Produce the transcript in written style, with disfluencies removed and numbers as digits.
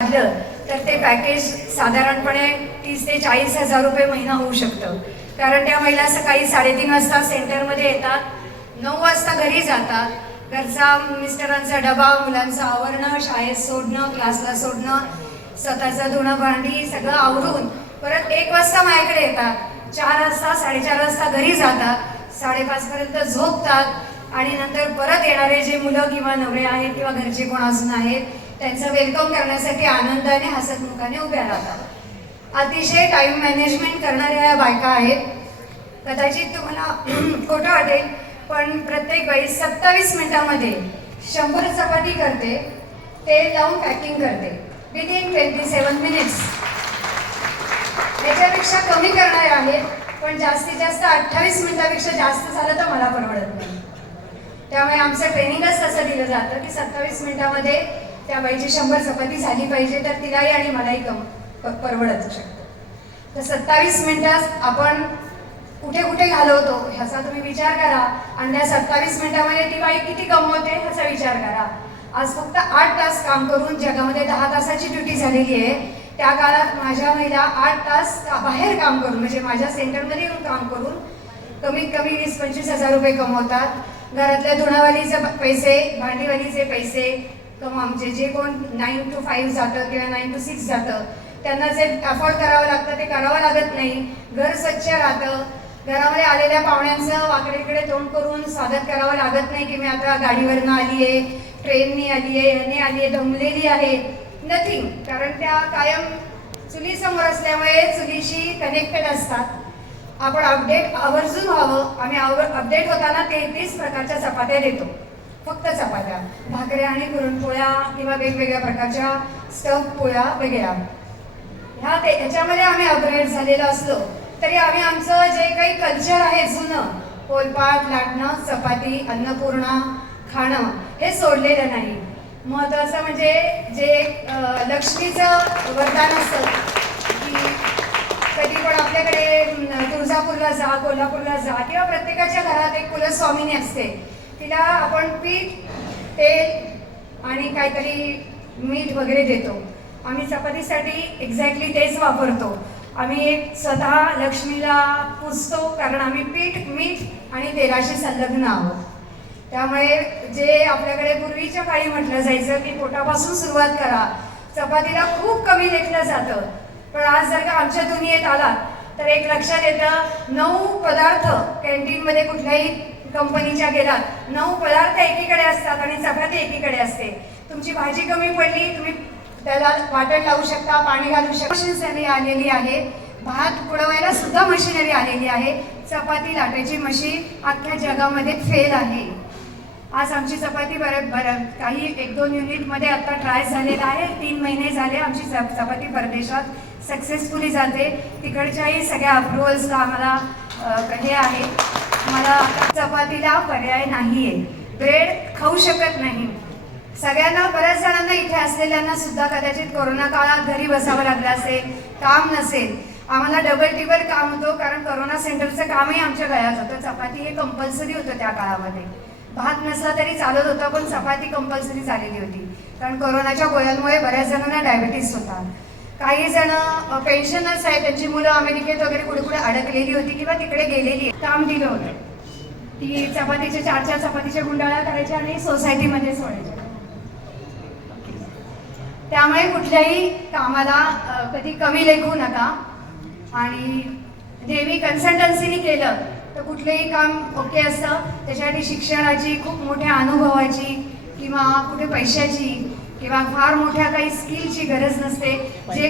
तर ते पॅकेज साधारणपणे 30 ते 40 हजार रुपये महिना होऊ शकतं. कारण त्या महिला सकाळी 3:30 वाजता सेंटरमध्ये येतात, 9 वाजता घरी जातात. घरचा मिस्टरांचा डबा, मुलांचं आवरणं, शाळेत सोडणं, क्लासला सोडणं, स्वतःचं धुणं भांडी सगळं आवरून परत 1 वाजता माझ्याकडे येतात. 4 वाजता 4:30 वाजता घरी जातात, 5:30 पर्यंत झोपतात आणि नंतर परत येणारे जे मुलं किंवा नवरे आहेत किंवा घरचे कोण अजून आहेत त्यांचं वेलकम करण्यासाठी आनंदाने हसतमुखाने उभ्या राहतात. अतिशय टाइम मॅनेजमेंट करणाऱ्या या बायका आहेत. कदाचित तुम्हाला खोटं वाटेल पण प्रत्येक बाई 27 मिनिटामध्ये 100 चपाती करते, तेल लावून पॅकिंग करते विदिन 27 मिनिट्स. याच्यापेक्षा कमी करणारे आहेत पण जास्तीत जास्त 28 मिनिटापेक्षा जास्त झालं तर मला परवडत नाही. त्यामुळे आमचं ट्रेनिंगच तसं दिलं जातं की 27 मिनिटामध्ये त्या बाईची 100 चपाती झाली पाहिजे, तर तिलाही आणि मलाही परवडत शकतं. तर 27 मिनिटात आपण कुठे कुठे घालवतो ह्याचा तुम्ही विचार करा आणि त्या 27 मिनिटामध्ये ती बाई किती कमवते ह्याचा विचार करा. आज फक्त 8 तास काम करून जगामध्ये 10 तासाची ड्युटी झालेली आहे. त्या काळात माझ्या महिला 8 तास बाहेर काम करून म्हणजे माझ्या सेंटरमध्ये येऊन काम करून कमीत कमी 20-25 हजार रुपये कमवतात. घरातल्या धुणावालीचे पैसे, भांडीवालीचे पैसे आमचे जे कोण 9 to 5 जातं किंवा 9 to 6 जातं त्यांना जे अफोर्ड करावं लागतं ते करावं लागत नाही. घर स्वच्छ राहतं. घरामध्ये आलेल्या पाहुण्यांचं वाकडेकडे तोंड करून स्वागत करावं लागत नाही की मी आता गाडीवरनं आली आहे, ट्रेननी आली आहे, ह्याने आली आहे, दमलेली आहे, नथिंग. कारण त्या कायम चुलीसमोर असल्यामुळे चुलीशी कनेक्टेड असतात. आपण अपडेट आवर्जून व्हावं. आम्ही अपडेट होताना 33 प्रकारच्या चपात्या देतो, फक्त चपात्या, भाकऱ्या आणि पुरणपोळ्या किंवा वेगवेगळ्या प्रकारच्या स्टफ पोळ्या वगैरे याच्यामध्ये आम्ही अपग्रेड झालेलो असलो तरी आम्ही आमचं जे काही कल्चर आहे जुनं, पोलपाट, लाटणं, चपाती, अन्नपूर्णा खाणं हे सोडलेलं नाही. महत्त्वाचं म्हणजे जे लक्ष्मीचं वरदान असतं की कधी पण आपल्याकडे तुळजापूरला जा, कोल्हापूरला जा किंवा प्रत्येकाच्या घरात एक कुलस्वामिनी असते. तिला आपण पीठ, तेल आणि काहीतरी मीठ वगैरे देतो. आम्ही चपातीसाठी एक्झॅक्टली तेच वापरतो. आम्ही एक स्वतः लक्ष्मीला पूजतो कारण आम्ही पीठ, मीठ आणि तेलाशी संलग्न आहोत. त्यामुळे जे आपल्याकडे पूर्वीच्या काळी म्हटलं जायचं की पोटापासून सुरुवात करा, चपातीला खूप कमी लेखलं जातं. पण आज जर का आमच्या दुनियेत आला तर एक लक्षात येतं 9 पदार्थ कॅन्टीनमध्ये कुठल्याही कंपनीच्या गेलात 9 पदार्थ एकीकडे असतात आणि चपाती एकीकडे असते. तुमची भाजी कमी पडली, तुम्ही त्याला वाटण लावू शकता, पाणी घालू शकता. मशीनरी आलेली आहे, भात पुडवायला सुद्धा मशिनरी आलेली आहे. चपाती लाटायची मशीन अख्ख्या जगामध्ये फेल आहे. आज आमची चपाती बरं काही 1-2 युनिटमध्ये आता ट्राय झालेला आहे. 3 महिने झाले आमची चपाती परदेशात सक्सेसफुली जाते. तिकडच्याही सगळ्या अप्रुव्हल्सला आम्हाला हे आहे. मला चपातीला पर्याय नाही आहे. ब्रेड खाऊ शकत नाही. सगळ्यांना, बऱ्याच जणांना इथे असलेल्यांना सुद्धा कदाचित कोरोना काळात घरी बसावं लागलं असेल, काम नसेल. आम्हाला डबल टिबल काम होतं कारण कोरोना सेंटरचं कामही आमच्या गळ्यात होतं. चपाती हे कंपल्सरी होतं त्या काळामध्ये. भात नसला तरी चालत होतं पण चपाती कंपल्सरी झालेली होती कारण कोरोनाच्या गोळ्यांमुळे बऱ्याच जणांना डायबिटीस होता. काही जण पेन्शनर्स आहेत, त्यांची मुलं अमेरिकेत वगैरे कुठे कुठे अडकलेली होती किंवा तिकडे गेलेली. काम दिलं होतं ती चपातीचे 4-4 चपातीच्या गुंडाळ्या करायच्या आणि सोसायटीमध्ये सोडायच्या. त्यामुळे कुठल्याही कामाला कधी कमी लेखू नका. आणि नेहमी कन्सल्टन्सीनी केलं तर कुठलंही काम ओके असतं. त्याच्यासाठी शिक्षणाची, खूप मोठ्या अनुभवाची किंवा कुठे पैशाची किंवा फार मोठ्या काही स्किलची गरज नसते. जे